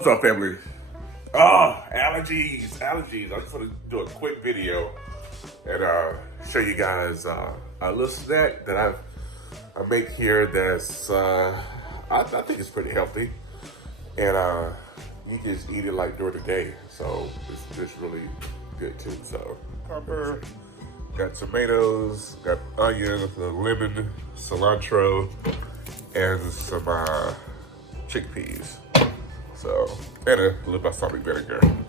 What's up, family? Oh, allergies. I just want to do a quick video and show you guys a little snack that I make here that's, I think it's pretty healthy. And you can just eat it like during the day. So it's just really good too. So, cucumber, got tomatoes, got onion, lemon, cilantro, and some chickpeas. So, and a little balsamic vinegar. I'm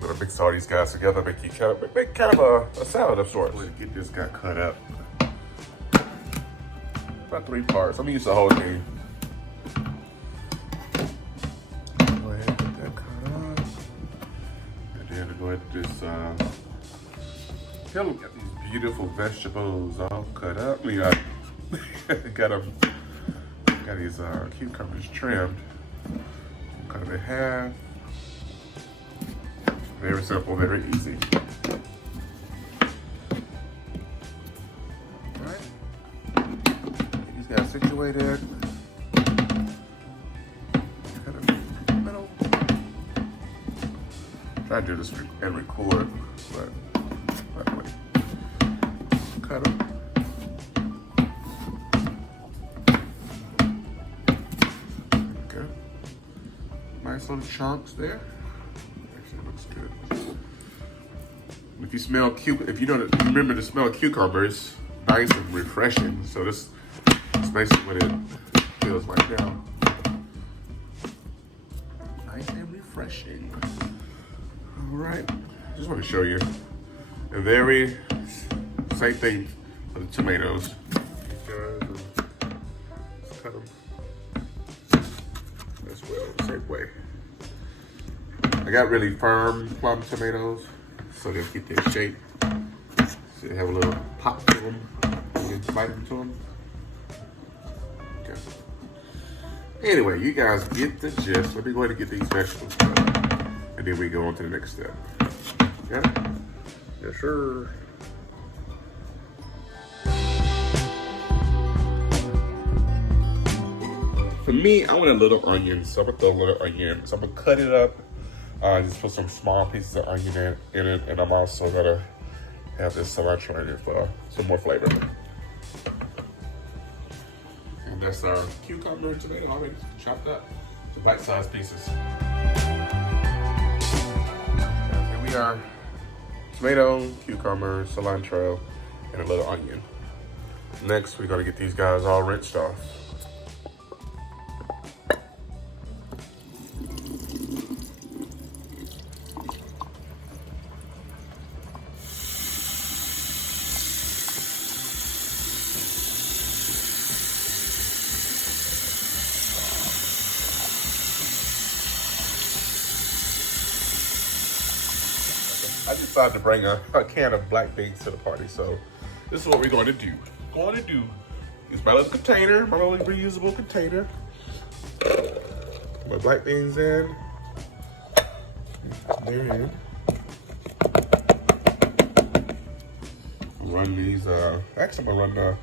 gonna mix all these guys together, make kind of a salad of sorts. Let's get this guy cut up. About 3 parts. I'm gonna use the whole thing. Go ahead and get that cut up. And then go ahead and just got these beautiful vegetables all cut up. We got got these cucumbers trimmed. Cut it in half. Very simple, very easy. Alright. These guys situated. Cut it in the middle. Try to do this and record, but by the way. Cut them. Nice little chunks there. Actually, looks good. If you smell if you don't remember the smell of cucumbers, nice and refreshing. So this is basically what it feels like now. Nice and refreshing. All right, just want to show you. And very same thing for the tomatoes. Just cut them as well, the same way. I got really firm plum tomatoes, so they'll keep their shape. So they have a little pop to them. You can bite into them. Okay. Anyway, you guys get the gist. Let me go ahead and get these vegetables cut, and then we go on to the next step. Got it? Yes, sir. For me, I want a little onion, so I'm gonna throw a little onion. So I'm gonna cut it up. Just put some small pieces of onion in it, and I'm also gonna have this cilantro in it for some more flavor. And that's our cucumber and tomato already chopped up to bite-sized pieces. Here we are: tomato, cucumber, cilantro, and a little onion. Next, we're gonna get these guys all rinsed off. I decided to bring a can of black beans to the party, so this is what we're going to do. Use my little container, my little reusable container. Put my black beans in. They're in. Run these. Actually, I'm gonna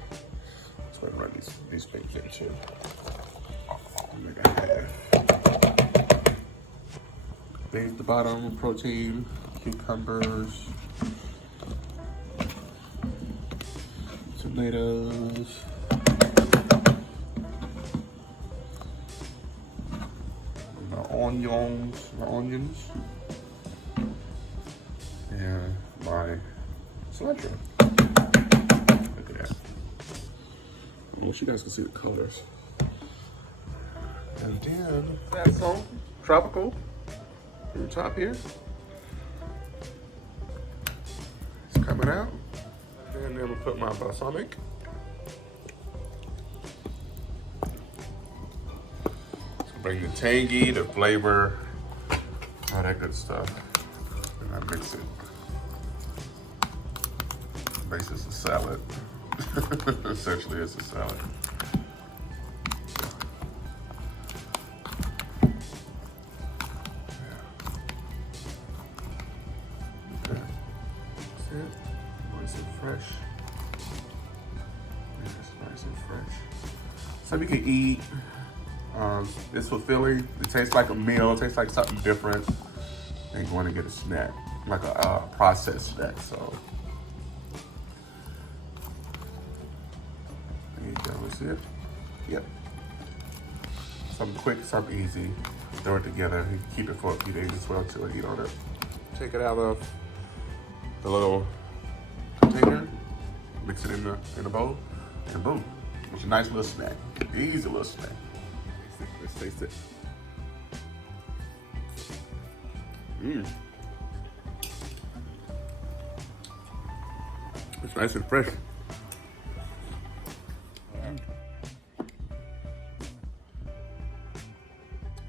run these beans in too. Make a half. Beans at the bottom, protein. Cucumbers, tomatoes, my onions, and my cilantro. Look at that. I wish you guys can see the colors. And then that's some tropical on the top here. Coming out, and then we'll put my balsamic. So bring the tangy, the flavor, all that good stuff, and I mix it. Makes this a salad. Essentially, it's a salad. Nice and fresh. Yes, nice and fresh. So we can eat It's fulfilling. It tastes like a meal. It tastes like something different than going to get a snack, like a processed snack. So there you go. That's it. Yep. Something quick, something easy. Throw it together. You can keep it for a few days as well till I eat on it. Take it out of the little container, mix it in the bowl, and boom. It's a nice little snack. Easy little snack. Let's taste it. It's nice and fresh.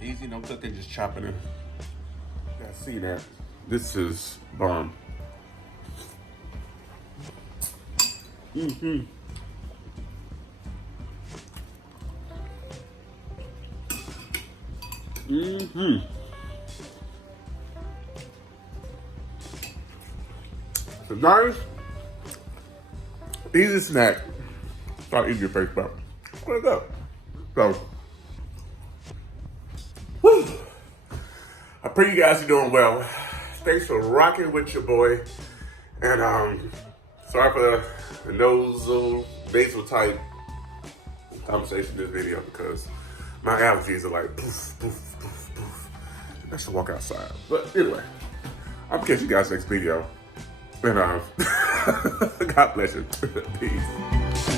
Easy, no cooking, just chopping it. Yeah, see that. This is bomb. It's a nice, easy snack. Start eating your face, but what is up? So, whew. I pray you guys are doing well. Thanks for rocking with your boy. And sorry for the nasal type conversation in this video because my allergies are like poof, poof, poof, poof. I should walk outside. But anyway, I'll catch you guys next video. And God bless you. Peace.